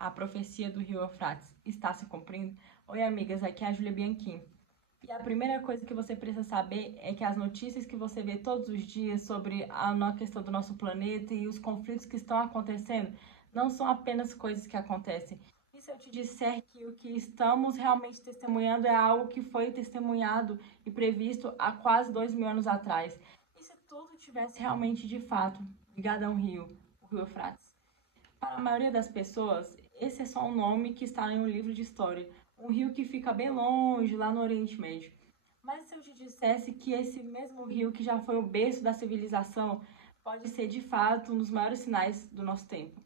A profecia do rio Eufrates está se cumprindo? Oi, amigas, aqui é a Júlia Bianchim. E a primeira coisa que você precisa saber é que as notícias que você vê todos os dias sobre a questão do nosso planeta e os conflitos que estão acontecendo não são apenas coisas que acontecem. E se eu te disser que o que estamos realmente testemunhando é algo que foi testemunhado e previsto há quase 2.000 anos atrás? E se tudo tivesse realmente, de fato, ligado a um rio, o rio Eufrates? Para a maioria das pessoas, esse é só um nome que está em um livro de história, um rio que fica bem longe, lá no Oriente Médio. Mas se eu te dissesse que esse mesmo rio que já foi o berço da civilização pode ser de fato um dos maiores sinais do nosso tempo?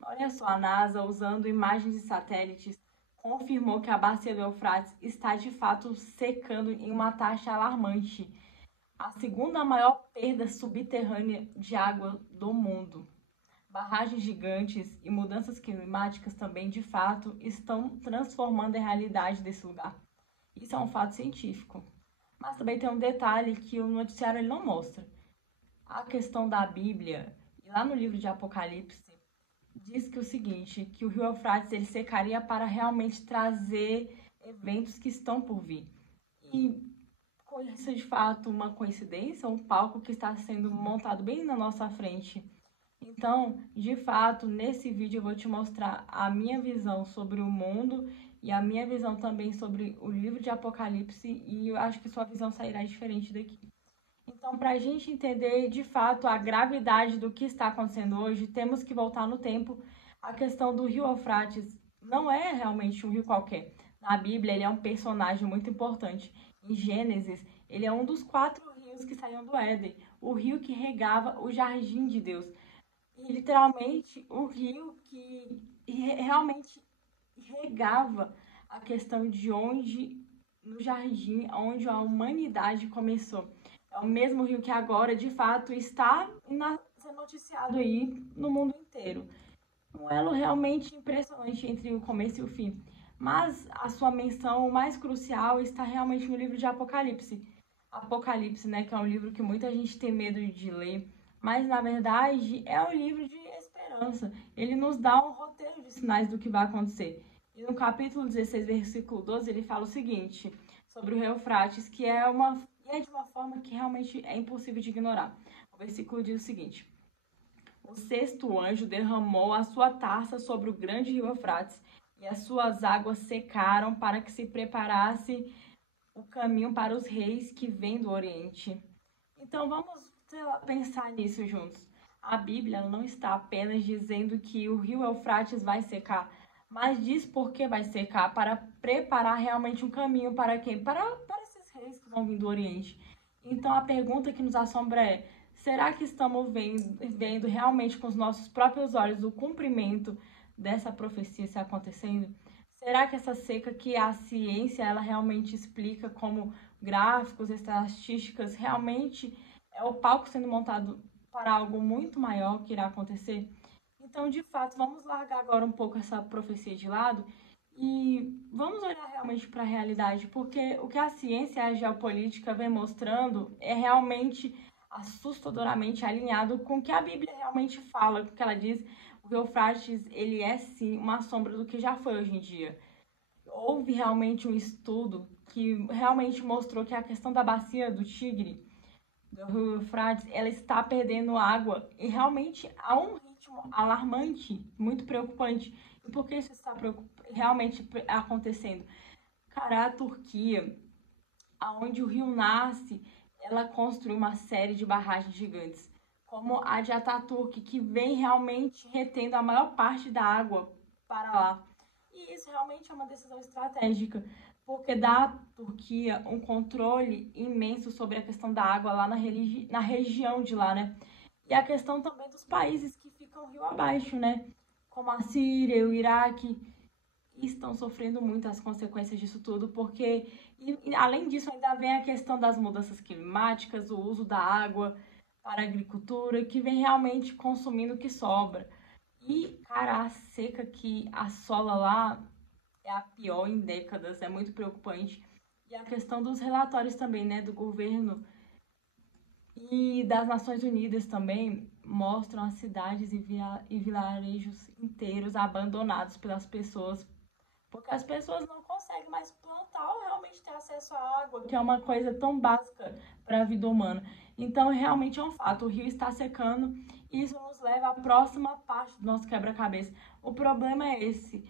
Olha só, a NASA, usando imagens de satélites, confirmou que a bacia do Eufrates está de fato secando em uma taxa alarmante, a segunda maior perda subterrânea de água do mundo. Barragens gigantes e mudanças climáticas também, de fato, estão transformando a realidade desse lugar. Isso é um fato científico. Mas também tem um detalhe que o noticiário ele não mostra. A questão da Bíblia, e lá no livro de Apocalipse, diz que o seguinte, que o rio Eufrates ele secaria para realmente trazer eventos que estão por vir. E isso é de fato uma coincidência, um palco que está sendo montado bem na nossa frente. Então, de fato, nesse vídeo eu vou te mostrar a minha visão sobre o mundo e a minha visão também sobre o livro de Apocalipse, e eu acho que sua visão sairá diferente daqui. Então, para a gente entender de fato a gravidade do que está acontecendo hoje, temos que voltar no tempo. A questão do rio Eufrates não é realmente um rio qualquer. Na Bíblia, ele é um personagem muito importante. Em Gênesis, ele é um dos 4 rios que saíram do Éden, o rio que regava o jardim de Deus. E literalmente o rio que realmente regava a questão de onde, no jardim, onde a humanidade começou. É o mesmo rio que agora, de fato, está sendo noticiado aí no mundo inteiro. Um elo realmente impressionante entre o começo e o fim. Mas a sua menção mais crucial está realmente no livro de Apocalipse. Apocalipse, né, que é um livro que muita gente tem medo de ler, mas na verdade é um livro de esperança. Ele nos dá um roteiro de sinais do que vai acontecer. E no capítulo 16, versículo 12, ele fala o seguinte, sobre o rio Eufrates, que é de uma forma que realmente é impossível de ignorar. O versículo diz o seguinte: o sexto anjo derramou a sua taça sobre o grande rio Eufrates, e as suas águas secaram para que se preparasse o caminho para os reis que vêm do Oriente. Então vamos pensar nisso juntos. A Bíblia não está apenas dizendo que o rio Eufrates vai secar, mas diz por que vai secar, para preparar realmente um caminho para quem? Para esses reis que vão vir do Oriente. Então a pergunta que nos assombra é: será que estamos vendo realmente com os nossos próprios olhos o cumprimento dessa profecia se acontecendo? Será que essa seca que a ciência ela realmente explica como gráficos, estatísticas, realmente é o palco sendo montado para algo muito maior que irá acontecer? Então, de fato, vamos largar agora um pouco essa profecia de lado e vamos olhar realmente para a realidade, porque o que a ciência e a geopolítica vem mostrando é realmente assustadoramente alinhado com o que a Bíblia realmente fala, com o que ela diz. O Eufrates, ele é sim uma sombra do que já foi hoje em dia. Houve realmente um estudo que realmente mostrou que a questão da bacia do Tigre, do rio Eufrates, ela está perdendo água e realmente há um ritmo alarmante, muito preocupante. E por que isso está realmente acontecendo? Cara, a Turquia, aonde o rio nasce, ela construiu uma série de barragens gigantes, como a de Ataturk, que vem realmente retendo a maior parte da água para lá. E isso realmente é uma decisão estratégica, porque dá à Turquia um controle imenso sobre a questão da água lá na região de lá, né? E a questão também dos países que ficam rio abaixo, né? Como a Síria, o Iraque, estão sofrendo muito as consequências disso tudo, porque, além disso, ainda vem a questão das mudanças climáticas, o uso da água para a agricultura, que vem realmente consumindo o que sobra. E, cara, a seca que assola lá é a pior em décadas, é muito preocupante. E a questão dos relatórios também, né, do governo E das Nações Unidas também mostram as cidades e vilarejos inteiros abandonados pelas pessoas, porque as pessoas não conseguem mais plantar ou realmente ter acesso à água, que é uma coisa tão básica para a vida humana. Então, realmente é um fato, o rio está secando e isso nos leva à próxima parte do nosso quebra-cabeça. O problema é esse.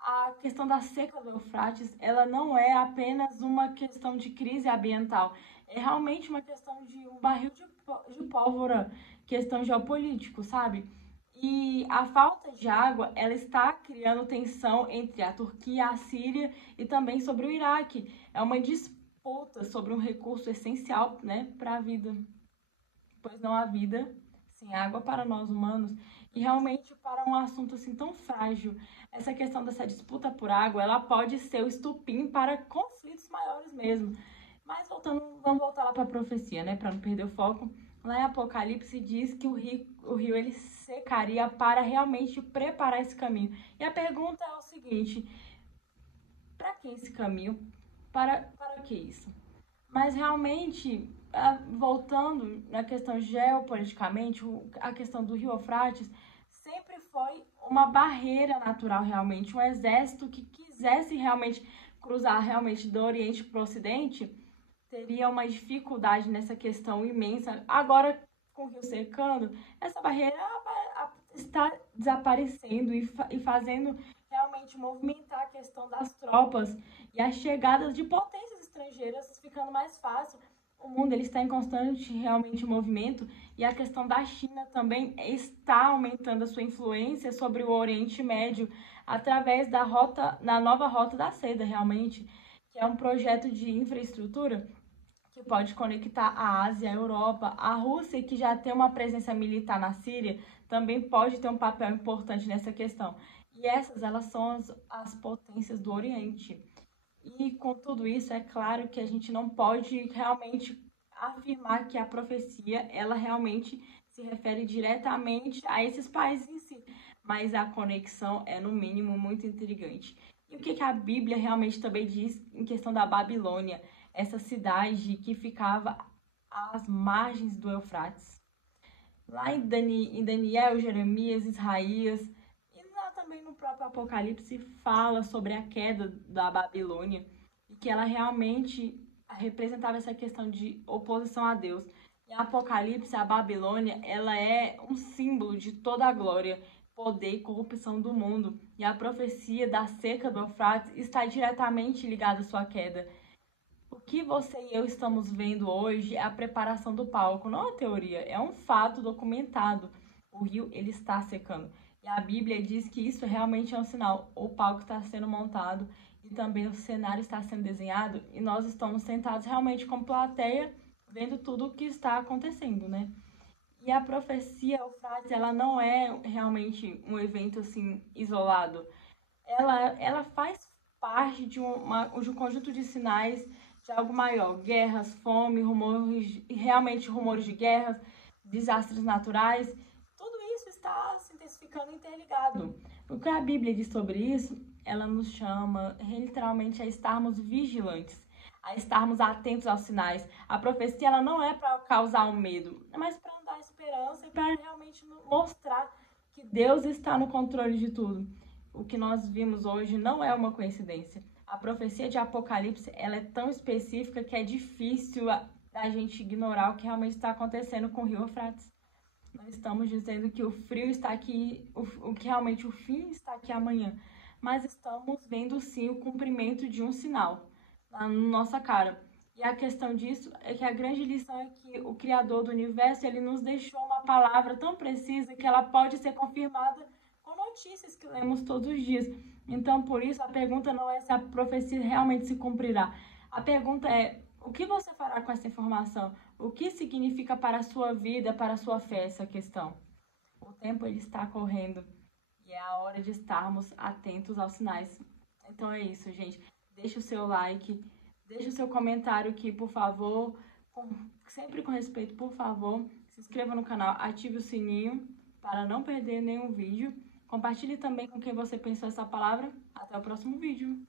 A questão da seca do Eufrates, ela não é apenas uma questão de crise ambiental, é realmente uma questão de um barril de pólvora, questão geopolítica, sabe? E a falta de água, ela está criando tensão entre a Turquia e a Síria e também sobre o Iraque. É uma disputa sobre um recurso essencial, né, para a vida, pois não há vida sem água para nós humanos. E realmente para um assunto assim tão frágil, essa questão dessa disputa por água, ela pode ser o estupim para conflitos maiores mesmo. Mas voltando, vamos voltar lá para a profecia, né, para não perder o foco. Lá em Apocalipse diz que o rio ele secaria para realmente preparar esse caminho. E a pergunta é o seguinte: para que esse caminho? Para que isso? Mas realmente, voltando na questão geopoliticamente, a questão do Rio Eufrates sempre foi uma barreira natural realmente. Um exército que quisesse realmente cruzar realmente do Oriente para o Ocidente teria uma dificuldade nessa questão imensa. Agora, com o rio secando, essa barreira está desaparecendo e fazendo realmente movimentar a questão das tropas e as chegadas de potências estrangeiras ficando mais fácil. O mundo ele está em constante realmente movimento e a questão da China também está aumentando a sua influência sobre o Oriente Médio através da nova Rota da Seda, realmente, que é um projeto de infraestrutura que pode conectar a Ásia, a Europa, a Rússia, que já tem uma presença militar na Síria, também pode ter um papel importante nessa questão. E elas são as potências do Oriente. E com tudo isso, é claro que a gente não pode realmente afirmar que a profecia, ela realmente se refere diretamente a esses países em si, mas a conexão é, no mínimo, muito intrigante. E o que a Bíblia realmente também diz em questão da Babilônia, essa cidade que ficava às margens do Eufrates? Lá em Daniel, Jeremias, Isaías, e lá também no próprio Apocalipse fala sobre a queda da Babilônia e que ela realmente representava essa questão de oposição a Deus. Em Apocalipse, a Babilônia, ela é um símbolo de toda a glória, poder e corrupção do mundo. E a profecia da seca do Eufrates está diretamente ligada à sua queda. O que você e eu estamos vendo hoje é a preparação do palco, não a teoria, é um fato documentado. O rio ele está secando. E a Bíblia diz que isso realmente é um sinal. O palco está sendo montado e também o cenário está sendo desenhado e nós estamos sentados realmente como plateia vendo tudo o que está acontecendo, né? E a profecia Eufrates, ela não é realmente um evento assim isolado. Ela faz parte de um conjunto de sinais de algo maior. Guerras, fome, rumores, realmente rumores de guerras, desastres naturais. Tudo isso está se intensificando e interligado. O que a Bíblia diz sobre isso, ela nos chama literalmente a estarmos vigilantes, a estarmos atentos aos sinais. A profecia ela não é para causar um medo, mas para dar esperança e para realmente mostrar que Deus está no controle de tudo. O que nós vimos hoje não é uma coincidência. A profecia de Apocalipse ela é tão específica que é difícil a gente ignorar o que realmente está acontecendo com o Rio Eufrates. Nós estamos dizendo que o frio está aqui, o que realmente o fim está aqui amanhã. Mas estamos vendo sim o cumprimento de um sinal na nossa cara. E a questão disso é que a grande lição é que o Criador do Universo ele nos deixou uma palavra tão precisa que ela pode ser confirmada com notícias que lemos todos os dias. Então, por isso, a pergunta não é se a profecia realmente se cumprirá. A pergunta é, o que você fará com essa informação? O que significa para a sua vida, para a sua fé essa questão? O tempo ele está correndo e é a hora de estarmos atentos aos sinais. Então é isso, gente. Deixa o seu like, deixa o seu comentário aqui, por favor. Sempre com respeito, por favor. Se inscreva no canal, ative o sininho para não perder nenhum vídeo. Compartilhe também com quem você pensou essa palavra. Até o próximo vídeo.